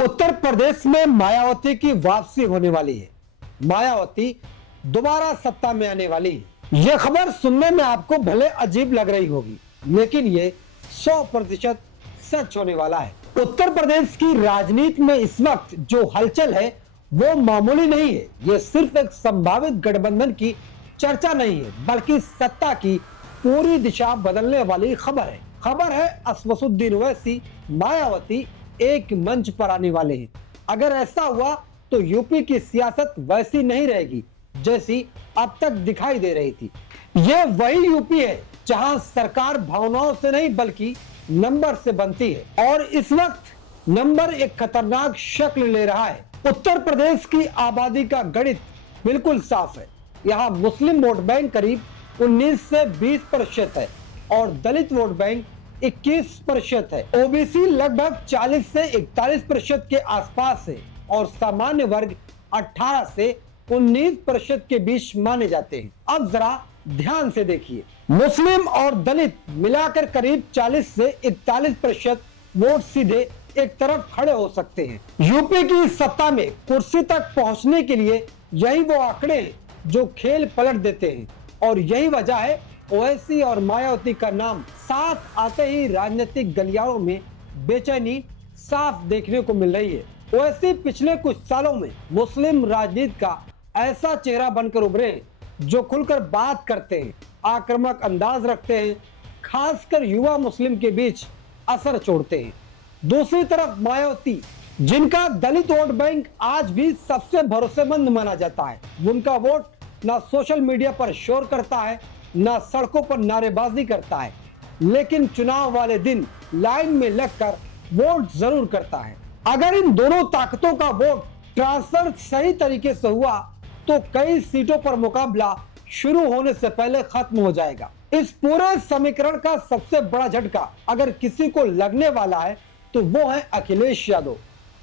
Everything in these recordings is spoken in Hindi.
उत्तर प्रदेश में मायावती की वापसी होने वाली है। मायावती दोबारा सत्ता में आने वाली है। यह खबर सुनने में आपको भले अजीब लग रही होगी, लेकिन ये 100% सच होने वाला है। उत्तर प्रदेश की राजनीति में इस वक्त जो हलचल है वो मामूली नहीं है। ये सिर्फ एक संभावित गठबंधन की चर्चा नहीं है, बल्कि सत्ता की पूरी दिशा बदलने वाली खबर है। खबर है असदुद्दीन ओवैसी मायावती एक मंच पर आने वाले हैं। अगर ऐसा हुआ तो यूपी की सियासत वैसी नहीं रहेगी जैसी अब तक दिखाई दे रही थी। ये वही यूपी है जहां सरकार भावनाओं से नहीं बल्कि नंबर से बनती है, और इस वक्त नंबर एक खतरनाक शक्ल ले रहा है। उत्तर प्रदेश की आबादी का गणित बिल्कुल साफ है। यहाँ मुस्लिम वोट बैंक करीब 19 से 20% है और दलित वोट बैंक 21% है। ओबीसी लगभग 40 से 41% के आसपास है और सामान्य वर्ग 18 से 19% के बीच माने जाते हैं। अब जरा ध्यान से देखिए, मुस्लिम और दलित मिलाकर करीब 40 से 41% वोट सीधे एक तरफ खड़े हो सकते हैं। यूपी की सत्ता में कुर्सी तक पहुंचने के लिए यही वो आंकड़े हैं जो खेल पलट देते हैं, और यही वजह है ओवैसी और मायावती का नाम साथ आते ही राजनीतिक गलियारों में बेचैनी साफ देखने को मिल रही है। ओवैसी पिछले कुछ सालों में मुस्लिम राजनीति का ऐसा चेहरा बनकर उभरे जो खुलकर बात करते हैं, आक्रामक अंदाज रखते हैं, खासकर युवा मुस्लिम के बीच असर छोड़ते हैं। दूसरी तरफ मायावती, जिनका दलित वोट बैंक आज भी सबसे भरोसेमंद माना जाता है। उनका वोट ना सोशल मीडिया पर शोर करता है, ना सड़कों पर नारेबाजी करता है, लेकिन चुनाव वाले दिन लाइन में लगकर वोट जरूर करता है। अगर इन दोनों ताकतों का वोट ट्रांसफर सही तरीके से हुआ तो कई सीटों पर मुकाबला शुरू होने से पहले खत्म हो जाएगा। इस पूरे समीकरण का सबसे बड़ा झटका अगर किसी को लगने वाला है तो वो है अखिलेश यादव।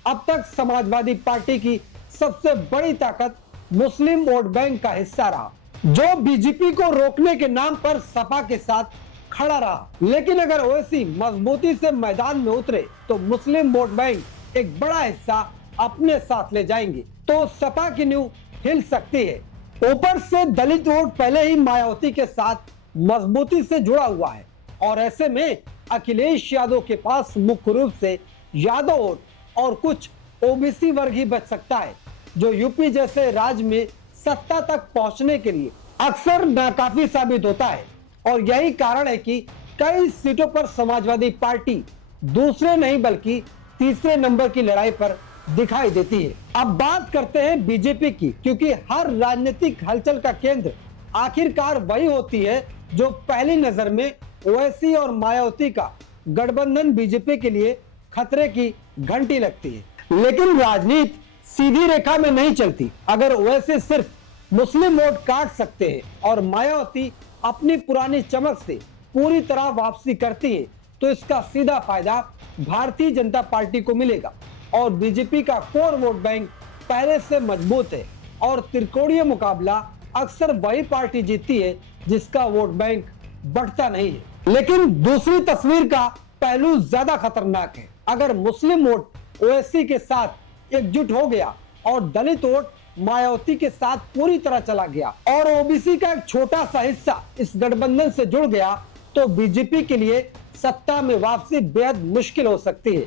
अब तक समाजवादी पार्टी की सबसे बड़ी ताकत मुस्लिम वोट बैंक का हिस्सा रहा, जो बीजेपी को रोकने के नाम पर सपा के साथ खड़ा रहा। लेकिन अगर ओवैसी मजबूती से मैदान में उतरे तो मुस्लिम वोट बैंक एक बड़ा हिस्सा अपने साथ ले जाएंगे, तो सपा की नींव हिल सकती है। ऊपर से दलित वोट पहले ही मायावती के साथ मजबूती से जुड़ा हुआ है, और ऐसे में अखिलेश यादव के पास मुख्य रूप से यादव वोट और कुछ ओबीसी वर्ग ही बच सकता है, जो यूपी जैसे राज्य में सत्ता तक पहुंचने के लिए अक्सर नाकाफी साबित होता है। और यही कारण है कि कई सीटों पर समाजवादी पार्टी दूसरे नहीं बल्कि तीसरे नंबर की लड़ाई पर दिखाई देती है। अब बात करते हैं बीजेपी की, क्योंकि हर राजनीतिक हलचल का केंद्र आखिरकार वही होती है जो पहली नजर में ओवैसी और मायावती का गठबंधन बीजेपी के लिए खतरे की घंटी लगती है। लेकिन राजनीति सीधी रेखा में नहीं चलती। अगर ओवैसी सिर्फ मुस्लिम वोट काट सकते हैं और मायावती अपनी पुरानी चमक से पूरी तरह वापसी करती है, तो इसका सीधा फायदा भारतीय जनता पार्टी को मिलेगा। और बीजेपी का कोर वोट बैंक पहले से मजबूत है और त्रिकोणीय मुकाबला अक्सर वही पार्टी जीतती है जिसका वोट बैंक बढ़ता नहीं है। लेकिन दूसरी तस्वीर का पहलू ज्यादा खतरनाक है। अगर मुस्लिम वोट ओवैसी के साथ एकजुट हो गया और दलित वोट मायावती के साथ पूरी तरह चला गया और ओबीसी का एक छोटा सा हिस्सा इस गठबंधन से जुड़ गया, तो बीजेपी के लिए सत्ता में वापसी बेहद मुश्किल हो सकती है।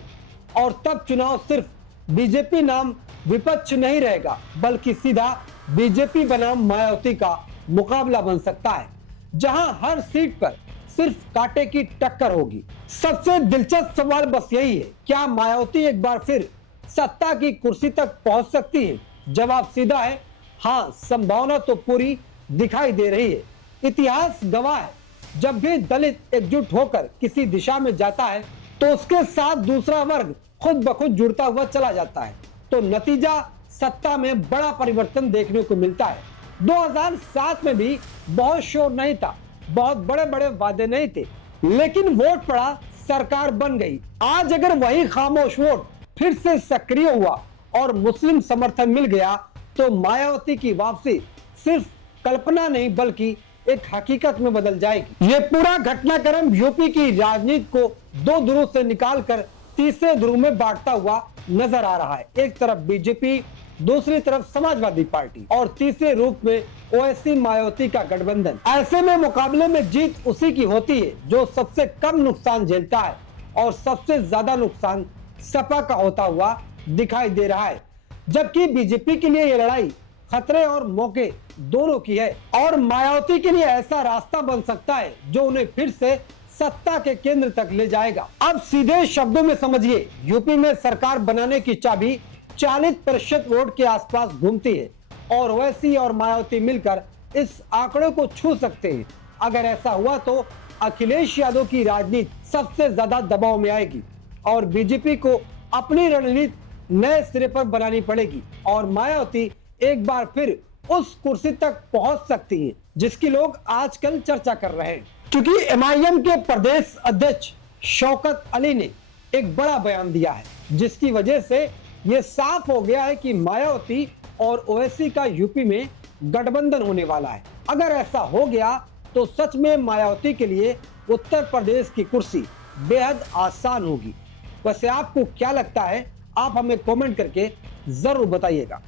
और तब चुनाव सिर्फ बीजेपी नाम विपक्ष नहीं रहेगा, बल्कि सीधा बीजेपी बनाम मायावती का मुकाबला बन सकता है, जहां हर सीट पर सिर्फ कांटे की टक्कर होगी। सबसे दिलचस्प सवाल बस यही है, क्या मायावती एक बार फिर सत्ता की कुर्सी तक पहुंच सकती है? जवाब सीधा है हाँ, संभावना तो पूरी दिखाई दे रही है। इतिहास गवाह है, जब भी दलित एकजुट होकर किसी दिशा में जाता है तो उसके साथ दूसरा वर्ग खुद ब खुद जुड़ता हुआ चला जाता है, तो नतीजा सत्ता में बड़ा परिवर्तन देखने को मिलता है। 2007 में भी बहुत शोर नहीं था, बहुत बड़े बड़े वादे नहीं थे, लेकिन वोट पड़ा, सरकार बन गई। आज अगर वही खामोश वोट फिर से सक्रिय हुआ और मुस्लिम समर्थन मिल गया, तो मायावती की वापसी सिर्फ कल्पना नहीं बल्कि एक हकीकत में बदल जाएगी। ये पूरा घटनाक्रम यूपी की राजनीति को दो ध्रुव से निकालकर तीसरे ध्रुव में बांटता हुआ नजर आ रहा है। एक तरफ बीजेपी, दूसरी तरफ समाजवादी पार्टी और तीसरे रूप में ओवैसी मायावती का गठबंधन। ऐसे में मुकाबले में जीत उसी की होती है जो सबसे कम नुकसान झेलता है और सबसे ज्यादा नुकसान सपा का होता हुआ दिखाई दे रहा है। जबकि बीजेपी के लिए यह लड़ाई खतरे और मौके दोनों की है और मायावती के लिए ऐसा रास्ता बन सकता है जो उन्हें फिर से सत्ता के केंद्र तक ले जाएगा। अब सीधे शब्दों में समझिए, यूपी में सरकार बनाने की चाबी 40% वोट के आसपास घूमती है और ओवैसी और मायावती मिलकर इस आंकड़े को छू सकते हैं। अगर ऐसा हुआ तो अखिलेश यादव की राजनीति सबसे ज्यादा दबाव में आएगी और बीजेपी को अपनी रणनीति नए सिरे पर बनानी पड़ेगी और मायावती एक बार फिर उस कुर्सी तक पहुंच सकती है जिसकी लोग आजकल चर्चा कर रहे हैं। क्योंकि एमआईएम के प्रदेश अध्यक्ष शौकत अली ने एक बड़ा बयान दिया है जिसकी वजह से यह साफ हो गया है कि मायावती और ओवैसी का यूपी में गठबंधन होने वाला है। अगर ऐसा हो गया तो सच में मायावती के लिए उत्तर प्रदेश की कुर्सी बेहद आसान होगी। वैसे आपको क्या लगता है, आप हमें कमेंट करके जरूर बताइएगा।